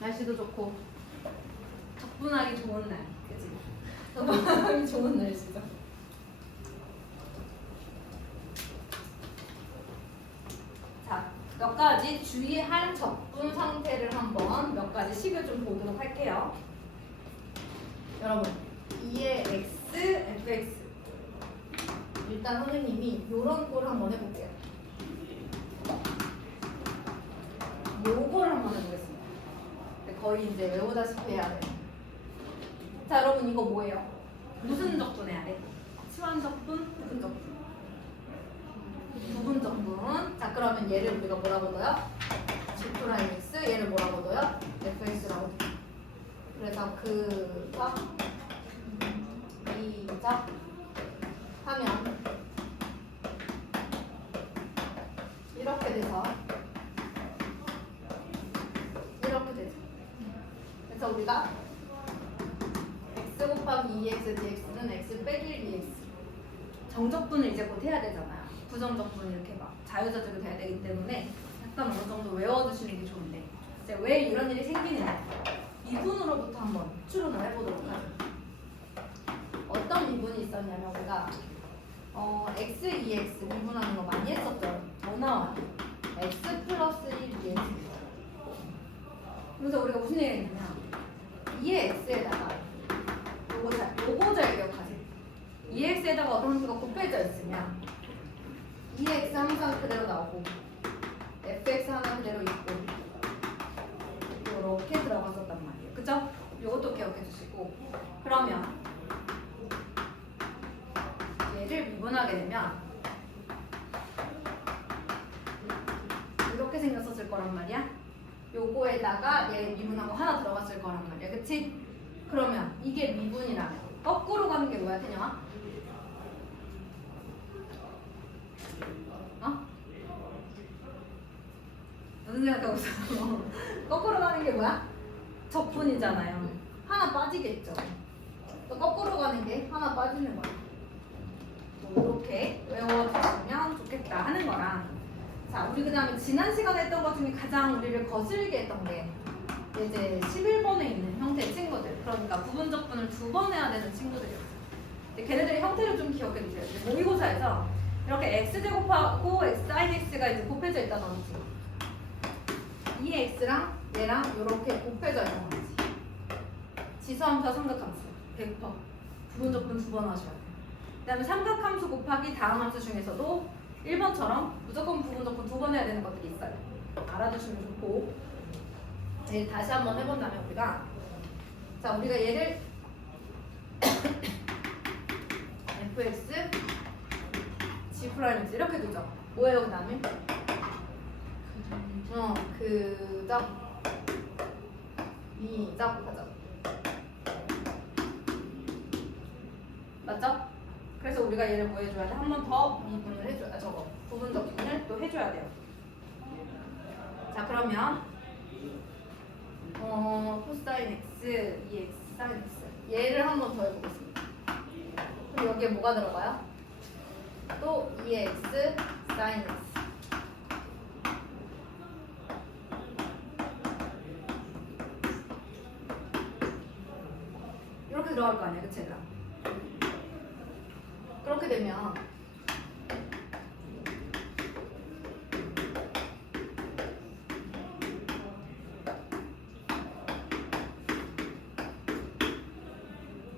날씨도 좋고 적분하기 좋은 날, 그치? 적분하기 좋은 날씨죠. 자, 몇 가지 주의할 적분 상태를 한번 몇 가지 식을 좀 보도록 할게요. 여러분, 2의 x, fx. 일단 선생님이 요런 걸 한번 해볼게요. 요걸 한번 해보겠습니다. 거의 이제 외우다시피 해야 돼요. 자, 여러분 이거 뭐예요? 무슨 적분 해야 돼? 치환 적분, 부분 적분. 부분 적분. 자, 그러면 얘를 우리가 뭐라고 둬요? G'(x), 얘를 뭐라고 둬요? fx라고 둬요. 그래서 그가 이자 하면 이렇게 돼서 이렇게 되죠. 그래서 우리가 x 곱하기 2x dx는 x 빼기 1dx 정적분을 이제 곧 해야 되잖아요. 부정적분 이렇게 막 자유자재로 돼야 되기 때문에 약간 어느 정도 외워두시는 게 좋은데 이제 왜 이런 일이 생기느냐 미분으로부터 한번 추론을 해보도록 하죠. 어떤 미분이 있었냐면 우리가 x, 2x 미분하는 거 많이 했었죠. 뭐 나와요? x 플러스 1dx. 그래서 우리가 무슨 얘기가 있냐면 2의 x에다가 요거 잘 기억하세요. 2x에다가 어떤 함수가 곱해져 있으면 2x 항상 그대로 나오고 fx 하나 그대로 있고 이렇게 들어갔었단 말이에요. 그쵸? 요것도 기억해 주시고 그러면 얘를 미분하게 되면 이렇게 생겼었을 거란 말이야. 요거에다가 얘 미분한 거 하나 들어갔을 거란 말이야. 그치? 그러면 이게 미분이라면 거꾸로 가는 게 뭐야, 태녀아? 어? 무슨 생각하고 있어? 거꾸로 가는 게 뭐야? 적분이잖아요. 하나 빠지겠죠. 또 거꾸로 가는 게 하나 빠지는 거야. 이렇게 외워주시면 좋겠다 하는 거랑 자, 우리 그 다음에 지난 시간에 했던 것 중에 가장 우리를 거슬리게 했던 게 이제 11번에 있는 형태의 친구들 그러니까 부분적분을 2번 해야 되는 친구들이었어요. 걔네들의 형태를 좀 기억해 주세요. 이제 모의고사에서 이렇게 x제곱하고 xsinx가 이제 곱해져 있다든지 이 x랑 얘랑 이렇게 곱해져 있는 거지. 지수함수와 삼각함수 100% 부분적분 2번 하셔야 돼요. 그 다음에 삼각함수 곱하기 다음 함수 중에서도 1번처럼 무조건 부분적분 2번 해야 되는 것들이 있어요. 알아두시면 좋고 네, 다시 한번 해본다면 우리가 얘를 fx g'(x) 이렇게 두죠. 뭐예요 그 다음에? 그죠? 이적 하죠. 맞죠? 그래서 우리가 얘를 뭐 해줘야 돼? 한 번 더 미분을 해줘야 저거 부분적분을 또 해줘야 돼요. 자 그러면 코사인 x, 2x, 사인 x 얘를 한 번 더 해보겠습니다. 그럼 여기에 뭐가 들어가요? 또 2x, 사인 x 이렇게 들어갈 거 아니야, 그치 얘들아? 그렇게 되면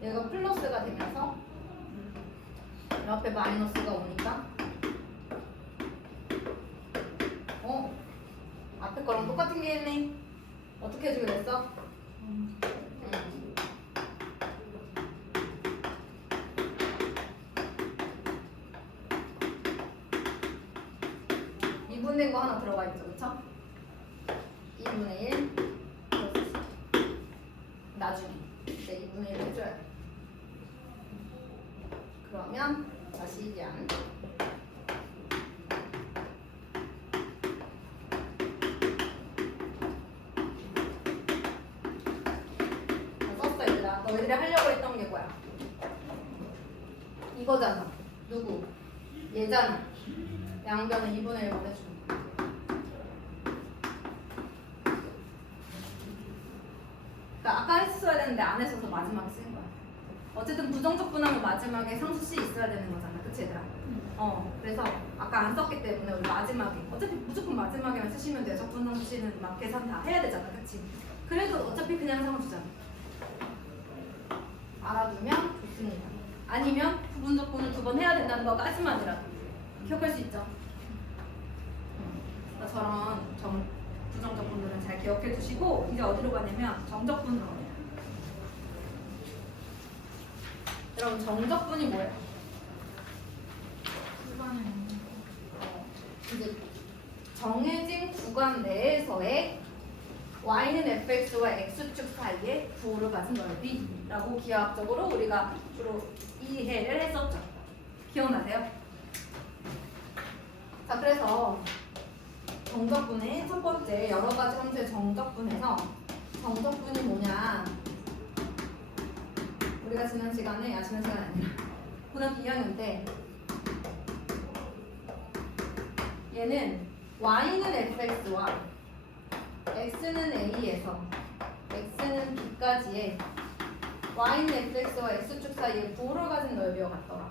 얘가 플러스가 되면서 옆에 마이너스가 오니까 앞에 거랑 똑같은 게 있네. 어떻게 해주게 됐어? 미분된 거 하나 들어가 있죠, 그쵸? 2분의 1 플러스 나중에 이제 2분의 1 해줘야 돼. 그러면 다시 이안 썼어 얘들아. 너희들이 하려고 했던 게 뭐야? 이거잖아. 누구? 얘잖아. 양변은 2분의 1만 해주는 거야. 되는데 안 했어서 마지막에 쓰는 거야. 어쨌든 부정적분하면 마지막에 상수 C 있어야 되는 거잖아. 그치 얘들아? 그래서 아까 안 썼기 때문에 우리 마지막에 어차피 무조건 마지막에만 쓰시면 돼요. 적분 상수 C는 막 계산 다 해야 되잖아. 그치? 그래도 어차피 그냥 상수잖아. 알아두면 좋습니다. 아니면 부분적분을 2번 해야 된다는 거까지만이라도 기억할 수 있죠? 저런 부정적분들은 잘 기억해 주시고 이제 어디로 가냐면 정적분으로 가요. 여러분 정적분이 뭐예요? 이제 정해진 구간 내에서의 y는 fx와 x축 사이의 부호를 가진 넓이라고 기하학적으로 우리가 주로 이해를 했었죠. 기억나세요? 자, 그래서 정적분의 첫 번째 여러 가지 함수의 정적분에서 정적분이 뭐냐? 우리가 지난 시간에 지난 시간 아니라 고등학교 2학년 때 얘는 y는 fx와 x는 a에서 x는 b까지의 y는 fx와 x축 사이에 부호를 가진 넓이와 같더라.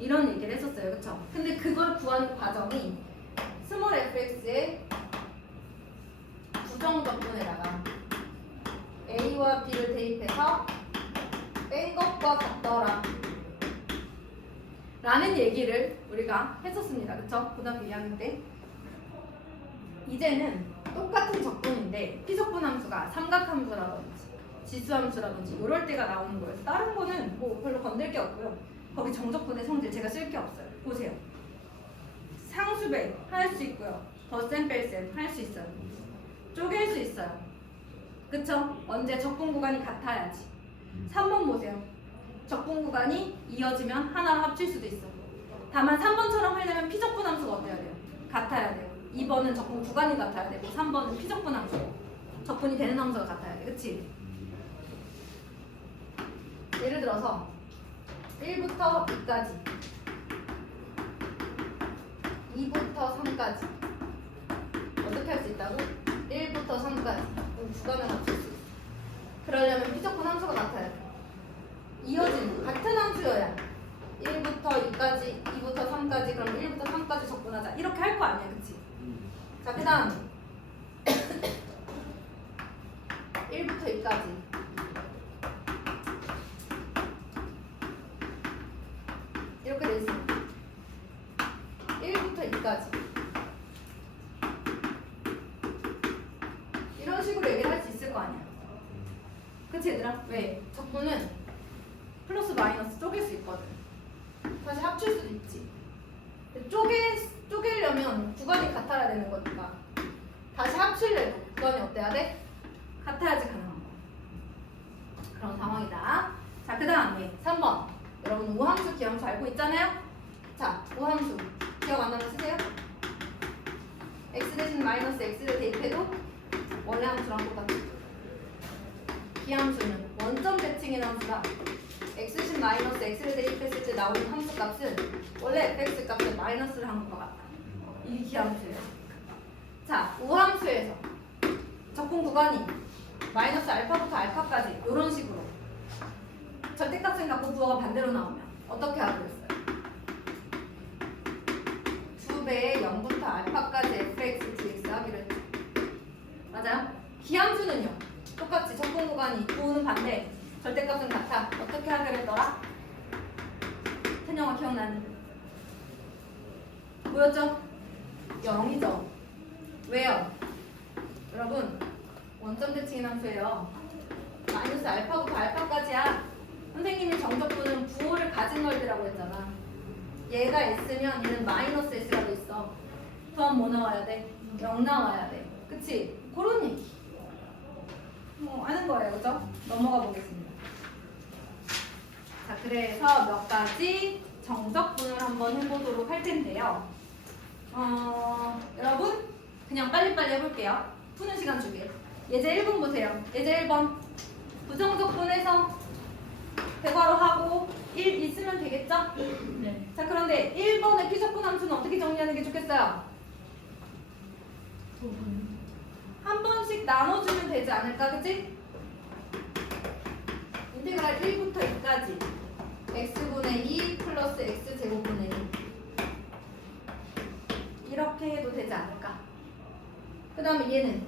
이런 얘기를 했었어요. 그쵸? 근데 그걸 구하는 과정이 스몰 fx의 부정적분에다가 a와 b를 대입해서 뺀 것과 같더라 라는 얘기를 우리가 했었습니다. 그쵸? 고등학교 2학년 때. 이제는 똑같은 적분인데 피적분 함수가 삼각함수라든지 지수함수라든지 이럴 때가 나오는 거예요. 다른 거는 뭐 별로 건들 게 없고요. 거기 정적분의 성질 제가 쓸 게 없어요. 보세요. 상수배 할 수 있고요. 덧셈 뺄셈 할 수 있어요. 쪼갤 수 있어요. 그쵸? 언제 적분 구간이 같아야지. 3번 보세요. 적분 구간이 이어지면 하나로 합칠 수도 있어. 다만 3번처럼 하려면 피적분 함수가 어때야 돼요? 같아야 돼요. 2번은 적분 구간이 같아야 되고 3번은 피적분 함수. 적분이 되는 함수가 같아야 돼. 그치? 예를 들어서 1부터 2까지 2부터 3까지 어떻게 할 수 있다고? 1부터 3까지 구간을 맞출 수 있어. 그러려면 피적분 함수가 같아야 돼. 이어지는 같은 함수여야 1부터 2까지 2부터 3까지 그럼 1부터 3까지 적분하자 이렇게 할 거 아니야. 그치? 자, 그 다음 1부터 2까지 이렇게 돼 있습니다. 1부터 2까지 이런 식으로 얘기를 할 수 있을 거 아니야. 그치 얘들아? 왜? 적분은 플러스 마이너스 쪼갤 수 있거든. 다시 합칠 수도 있지. 쪼개려면 구간이 같아야 되는 거니까 다시 합칠래도 구간이 어때야 돼? 같아야지 가능한 거. 그런 상황이다. 자, 그 다음에 3번. 여러분 우함수, 기함수 알고 있잖아요? 자, 우함수 기억 안 나면 쓰세요. x 대신 마이너스 x를 대입해도 원래 함수랑 똑같아. 기함수는 원점 대칭인 함수라 x신 마이너스 x를 대입했을 때 나오는 함수 값은 원래 fx 값을 마이너스를 한 것과 같다. 이게 기함수예요. 자, 우함수에서 적분 구간이 마이너스 알파부터 알파까지 이런 식으로 절대값을 갖고 부호가 반대로 나오면 어떻게 하기로 했어요? 2배의 0부터 알파까지 fx dx 하기로 했죠. 맞아요? 기함수는요. 똑같이 적분 구간이 부호는 반대, 절대값은 같아. 어떻게 하기로 했더라? 텐영아 기억나니? 뭐였죠? 0이죠. 왜요? 여러분 원점 대칭인 함수예요. 마이너스 알파부터 알파까지야. 선생님이 정적분은 부호를 가진 넓이라고 했잖아. 얘가 S면 얘는 마이너스 S라고 있어. 그럼 뭐 나와야 돼? 0 나와야 돼. 그치? 그런 얘기. 아는 거예요. 그죠? 넘어가 보겠습니다. 자, 그래서 몇 가지 정적분을 한번 해보도록 할 텐데요. 여러분 그냥 빨리빨리 해볼게요. 푸는 시간 주게. 예제 1번 보세요. 예제 1번 부정적분에서 대괄호 하고 1 있으면 되겠죠? 네. 자, 그런데 1번의 피적분 함수는 어떻게 정리하는 게 좋겠어요? 한 번씩 나눠주면 되지 않을까? 그치? 인테그랄 1부터 2까지 x분의 2 플러스 x제곱분의 1 이렇게 해도 되지 않을까? 그 다음에 얘는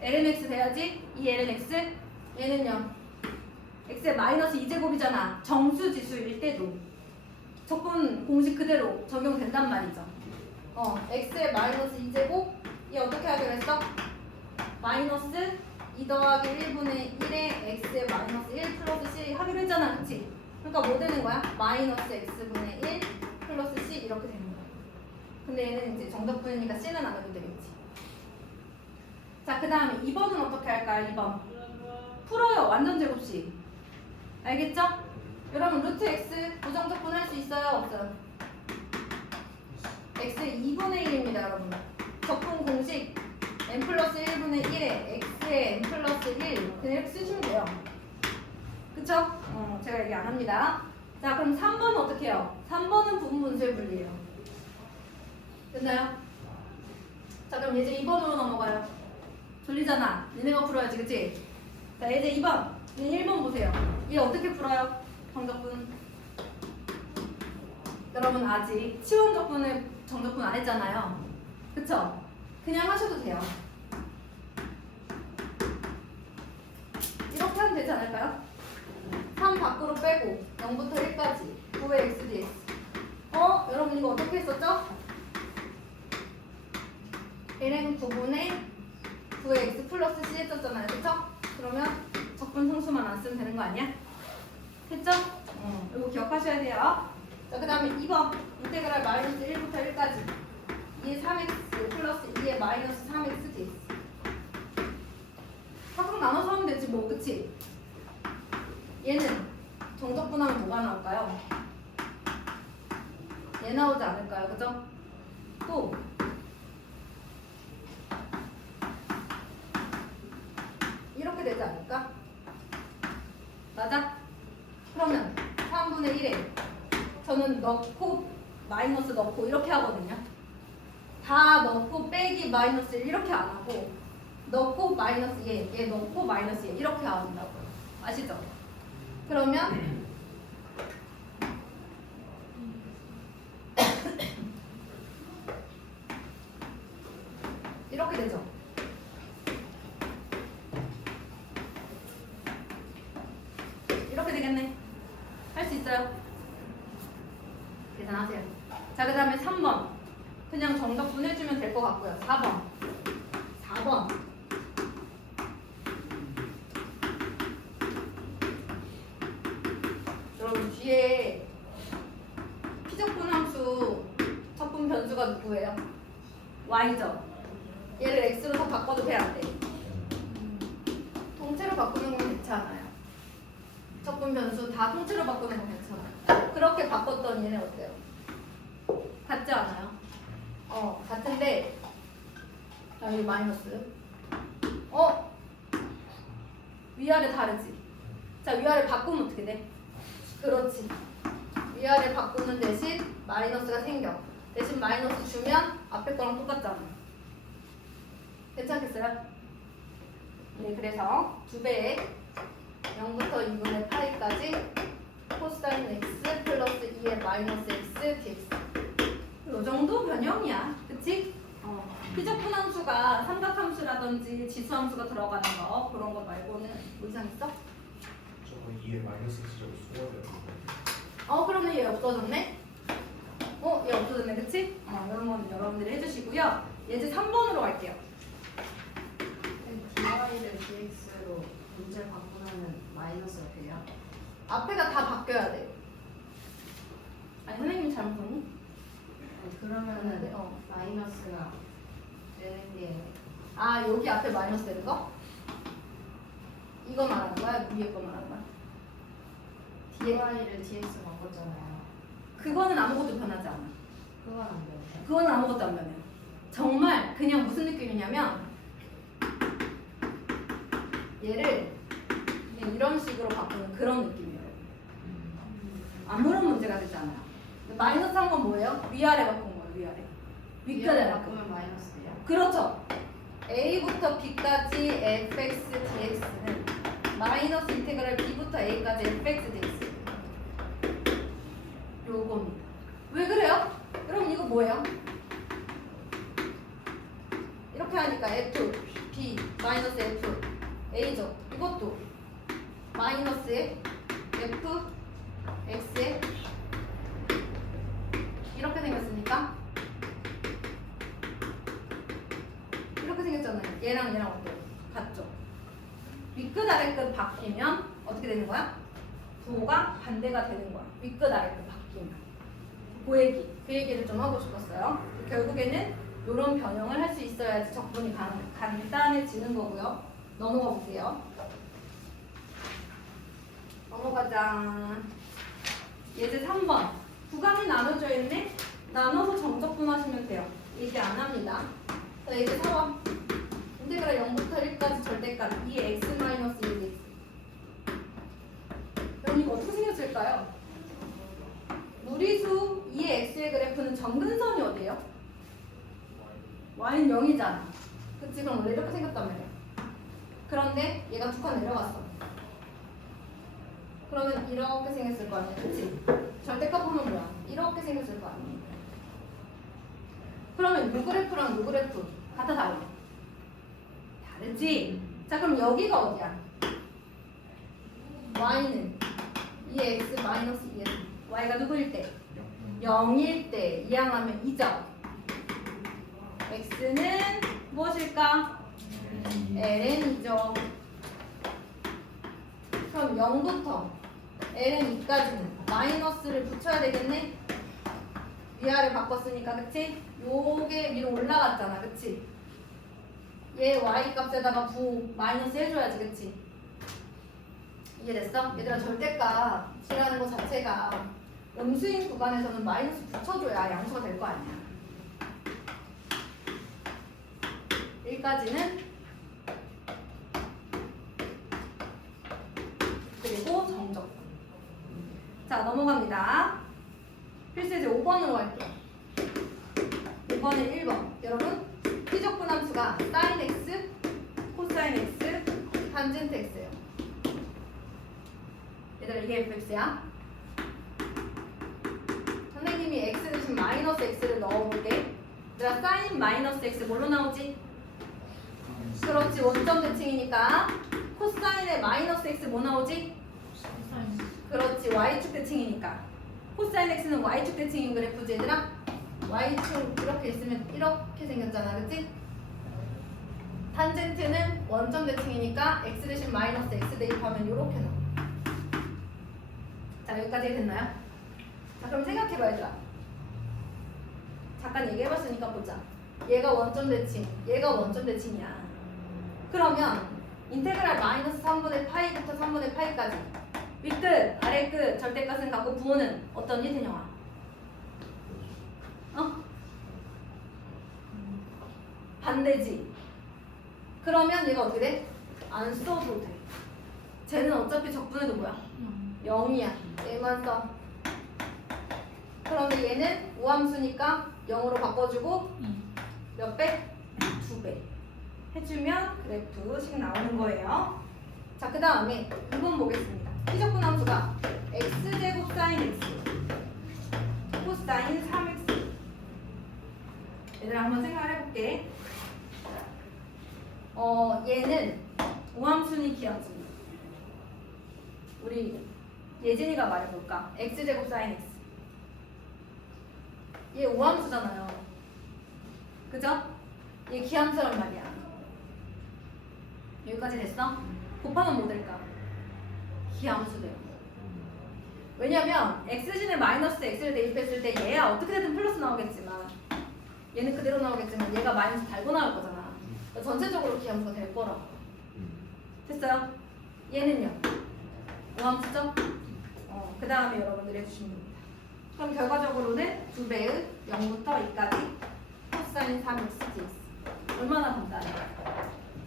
lnx 돼야지. 이 lnx 얘는요 x의 마이너스 2제곱이잖아. 정수지수일 때도 적분 공식 그대로 적용된단 말이죠. x의 마이너스 2제곱 얘 어떻게 하기로 했어? 마이너스 2 더하기 1분의 1에 x의 마이너스 1 플러스 c 하기로 했잖아. 그치? 그러니까 뭐 되는 거야? 마이너스 x분의 1 플러스 c 이렇게 되는 거야. 근데 얘는 이제 정답분이니까 c는 안 해도 되겠지. 자, 그 다음에 2번은 어떻게 할까요? 2번 풀어요. 완전 제곱식. 알겠죠? 여러분 루트 x 부정적분 할 수 있어요? 없어요? x의 2분의 1입니다. 여러분 적분 공식 n 플러스 1분의 1에 x의 n 플러스 1 그냥 이렇게 쓰시면 돼요. 그쵸? 제가 얘기 안 합니다. 자, 그럼 3번은 어떻게 해요? 3번은 부분 분수의 분리예요. 됐나요? 자, 그럼 이제 2번으로 넘어가요. 졸리잖아. 니네가 풀어야지, 그치? 자, 이제 2번. 1번 보세요. 얘 어떻게 풀어요? 정적분. 여러분 아직 치원 적분을 정적분 안 했잖아요. 그쵸? 그냥 하셔도 돼요. 이렇게 하면 되지 않을까요? 3 밖으로 빼고 0부터 1까지 9의 x dx. 여러분 이거 어떻게 했었죠? 1은 9분의 9의 x 플러스 c 했었잖아요. 그쵸? 그러면 적분 상수만 안 쓰면 되는 거 아니야? 됐죠? 이거 기억하셔야 돼요. 자, 그 다음에 2번 인테그랄 마이너스 1부터 1까지 2의 3x 플러스 2의 마이너스 3x dx. 각각 나눠서 하면 되지 뭐. 그치? 얘는 정적분하면 뭐가 나올까요? 얘 나오지 않을까요? 그죠? 또 이렇게 되지 않을까? 맞아? 그러면 3분의 1에 저는 넣고 마이너스 넣고 이렇게 하거든요. 다 넣고 빼기 마이너스 1 이렇게 안 하고 넣고 마이너스 얘 넣고 마이너스 얘 이렇게 한다고요. 아시죠? 그러면 이렇게 되죠. 이렇게 되겠네. 할 수 있어요? 계산하세요. 자, 그 다음에 3번 그냥 정답 보내주면 될 것 같고요. 4번 여러분 뒤에 피적분 함수 적분 변수가 누구예요? y죠. 얘를 x로 다 바꿔도 돼, 안 돼? 통째로 바꾸는 건 괜찮아요. 적분 변수 다 통째로 바꾸는 건 괜찮아요. 그렇게 바꿨던 얘네 어때요? 같지 않아요? 같은데 자, 여기 마이너스 위아래 다르지? 자, 위아래 바꾸면 어떻게 돼? 그렇지. 위아래 바꾸는 대신 마이너스가 생겨. 대신 마이너스 주면 앞에 거랑 똑같잖아. 괜찮겠어요? 네, 그래서 2배에 0부터 2분의 파이까지 코사인 x 플러스 2의 마이너스 x dx. 이 정도 변형이야. 그치? 피적분 함수가 삼각함수라든지 지수함수가 들어가는 거 그런 거 말고는 뭐 이상 있어? 저거 2의 마이너스 x제곱 수학이었는데. 그러면 얘 없어졌네? 얘 없어졌네, 그치? 이런 건 여러분들이 해주시고요. 이제 3번으로 갈게요. dy를 dx로 문제를 바꾸면 마이너스가 돼요? 앞에가 다 바뀌어야 돼. 아니, 선생님이 잘못 봤니? 아니, 그러면은 네, 마이너스가 되는 게 여기 앞에 마이너스 되는 거? 이거 말하는 거야? 위에 거 말하는 거야? dy를 dx 바꿨잖아요. 그거는 아무것도 변하지 않아. 그건 안 돼요. 그거는 아무것도 안 변해요. 정말 그냥 무슨 느낌이냐면 얘를 그냥 이런 식으로 바꾸는 그런 느낌이에요. 아무런 문제가 되지 않아요. 마이너스 한 건 뭐예요? 위아래 바꾼 거예요. 위아래. 윗변에 바꾼 거. 바꾸면 마이너스 돼요? 그렇죠. A부터 B까지 fx dx는 마이너스 인테그랄 B부터 0부터 a까지 fx dx. 요겁니다. 왜 그래요? 여러분 이거 뭐예요? 이렇게 하니까 f, b, 마이너스 f, a죠. 이것도 마이너스에 f, x에 이렇게 생겼으니까 이렇게 생겼잖아요. 얘랑 얘랑 어때요? 같죠? 윗끝 아래끝 바뀌면 어떻게 되는 거야? 부호가 반대가 되는 거야. 윗끝 아래끝 바뀌면. 그 얘기를 좀 하고 싶었어요. 결국에는 이런 변형을 할 수 있어야지 적분이 간단해지는 거고요. 넘어가 볼게요. 넘어가자. 예제 3번. 구간이 나눠져 있네? 나눠서 정적분 하시면 돼요. 얘기 안 합니다. 자, 예제 4번. 인테그랄 0부터 1까지 절대값 2x-1x. 그럼 이거 어떻게 생겼을까요? 무리수 2의 x의 그래프는 정근선이 어디예요? y는 0이잖아. 그치? 그럼 원래 이렇게 생겼단 말이야. 그런데 얘가 두 칸 내려갔어. 그러면 이렇게 생겼을 거 아니야. 그치? 절대값 하면 뭐야? 이렇게 생겼을 거 아니야. 그러면 요 그래프랑 요 그래프 같아 달라? 다르지? 자 그럼 여기가 어디야? y는 2x 마이너스 2x. y가 누구일 때? 0일 때 이항하면 2죠. x는 무엇일까? ln이죠. 그럼 0부터 ln2까지는 마이너스를 붙여야 되겠네? 위아래 바꿨으니까 그치? 요게 위로 올라갔잖아 그치? 얘 y 값에다가 부 마이너스 해줘야지 그치? 이해됐어? 얘들아 절대값이라는 거 자체가 음수인 구간에서는 마이너스 붙여줘야 양수가 될 거 아니야. 1까지는 그리고 정적. 자 넘어갑니다. 필수제 5번으로 갈게요. 5번에 1번. 여러분 피적분 함수가 sin x, 코사인 x, 탄젠트 x예요. 얘들아 이게 fx야. 선생님이 x 대신 마이너스 x를 넣어볼게. 얘들아 sin 마이너스 x 뭘로 나오지? 그렇지 원점 대칭이니까 코사인의 마이너스 x 뭐 나오지? 그렇지 y축 대칭이니까 코사인 x는 y축 대칭인 그래프지 얘들아? y축 이렇게 있으면 이렇게 생겼잖아 그치? 탄젠트는 원점 대칭이니까 x 대신 마이너스 x 대입하면 이렇게 나와. 자 여기까지 됐나요? 자 그럼 생각해봐 얘들아. 잠깐 얘기해봤으니까 보자. 얘가 원점 대칭, 얘가 원점 대칭이야. 그러면 인테그랄 마이너스 3분의 파이부터 3분의 파이까지 윗끝, 아래끝, 절대값은 갖고 부호는 어떠니 태영아? 어? 반대지. 그러면 얘가 어떻게 돼? 안 써도 돼. 쟤는 어차피 적분해도 뭐야? 0이야. 얘만 써. 그러면 얘는 오함수니까 0으로 바꿔주고 몇 배? 2배. 해주면 그래프식 나오는 거예요. 자, 그 다음에 2번 보겠습니다. 피적분 함수가 x제곱 사인 x 코사인 3x. 얘들아 한번 생각을 해볼게. 얘는 오함수니 기함수니? 우리 예진이가 말해볼까? x제곱 사인 x. 얘 오함수잖아요. 그죠? 얘 기함수란 말이야. 여기까지 됐어? 곱하면 뭐 될까? 기함수 돼요. 왜냐면 x진에 마이너스 x를 대입했을 때 얘야 어떻게든 플러스 나오겠지만 얘는 그대로 나오겠지만 얘가 마이너스 달고 나올 거잖아. 그러니까 전체적으로 기함수가 될 거라고. 됐어요? 얘는요? 오함수죠? 그 다음에 여러분들이 해주시면 됩니다. 그럼 결과적으로는 2배의 0부터 2까지 코사인 3x dx. 얼마나 간단해.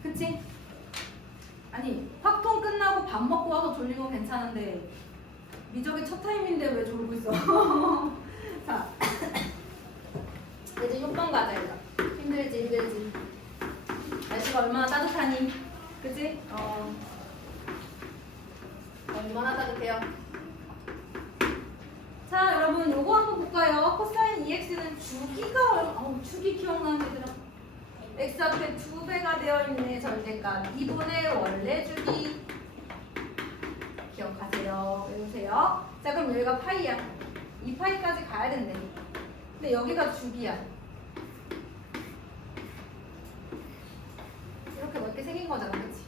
그치? 아니 확통 끝나고 밥 먹고 와서 졸리면 괜찮은데 미적의 첫 타임인데 왜 졸고 있어? 자 이제 6번 가자 이거. 힘들지. 날씨가 얼마나 따뜻하니? 그치? 얼마나 따뜻해요? 자, 여러분 요거 한번 볼까요? 코사인 EX는 주기가 주기 기억나는 얘들아. X 앞에 2배가 되어 있네. 절대값 2분의 원래 주기. 기억하세요. 외우세요. 자, 그럼 여기가 파이야. 2파이까지 가야 된대. 근데 여기가 주기야. 이렇게 넓게 생긴 거잖아, 그치?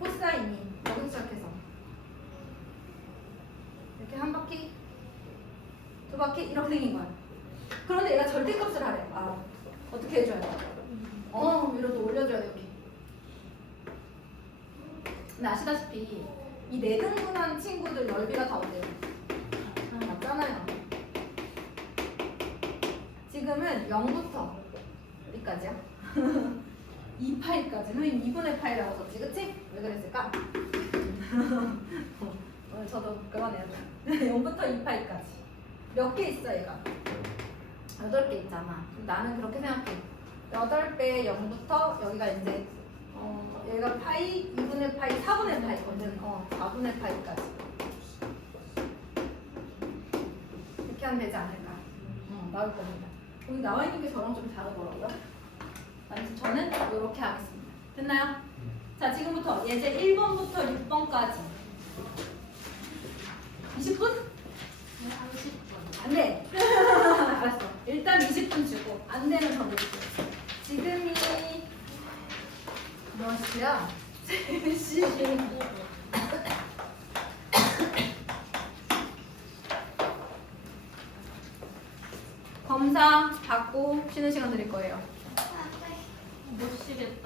코사인이 여기 시작해서 이렇게 한 바퀴, 두 바퀴 이렇게 생긴 거야. 그런데 얘가 절대값을 하래. 어떻게 해줘야 돼? 위로 또 올려줘야 돼, 여기. 근데 아시다시피 이 네등분한 친구들 넓이가 다 어때요? 맞잖아요. 지금은 0부터 어디까지야? 2파이까지. 선생님 2분의 파이라고 썼지, 그치? 왜 그랬을까? 오늘 저도 그만해야 돼. 0부터 2파이까지. 몇 개 있어, 얘가? 8개 있잖아. 나는 그렇게 생각해. 8배 0부터 여기가 이제 얘가 파이, 2분의 파이, 4분의 파이거든. 4분의 파이까지. 이렇게 하면 되지 않을까? 나올 겁니다. 여기 나와 있는 게 저랑 좀 다르더라고요. 아무튼 저는 이렇게 하겠습니다. 됐나요? 자, 지금부터 예제 1번부터 6번까지 20분? 네, 30분. 안 돼. 알았어. 일단 20분 주고 안 되면 더 줄게. 지금이 몇 시야? 3시. 검사 받고 쉬는 시간 드릴 거예요. 못 쉬겠다.